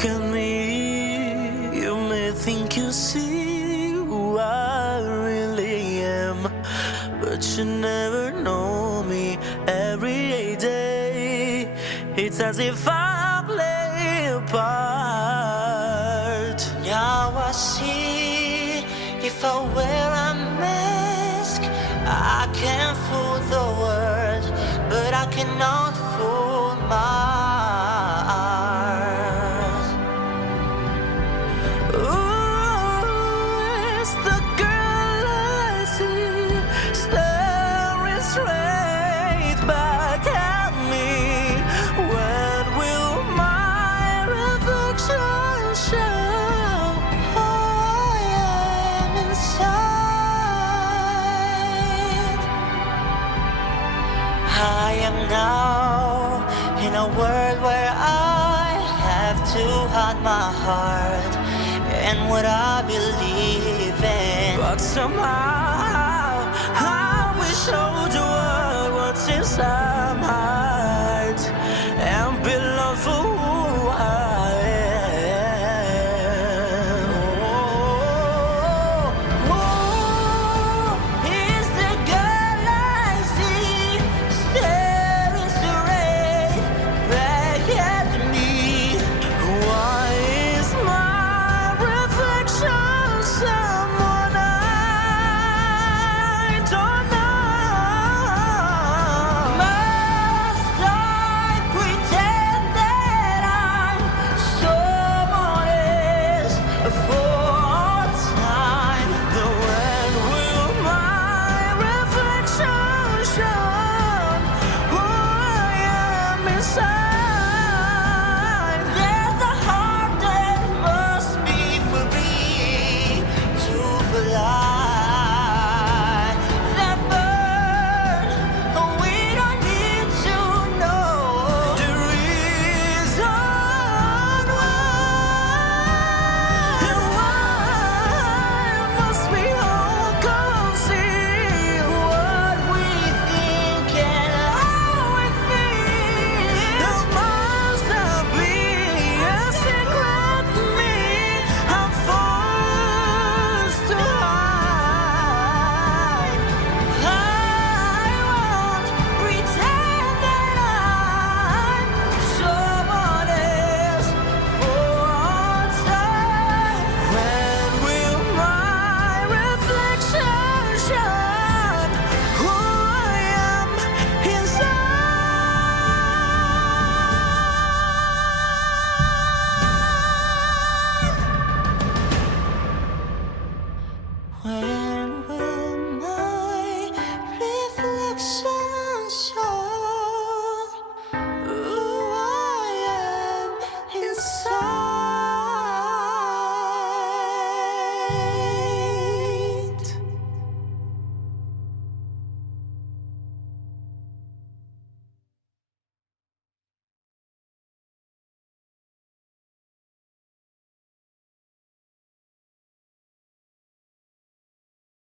look at me, you may think you see who I really am, but you never know me. Every day, it's as if I play a part. Now I see, if I wear a mask, I can fool the world, but I cannot fool my heart. Ooh, it's the girl I see, staring straight back at me. When will my reflection show Who I am inside? I am now in a world where I have to hide my heart and what I believe in. But somehow I wish I showed the world what's inside my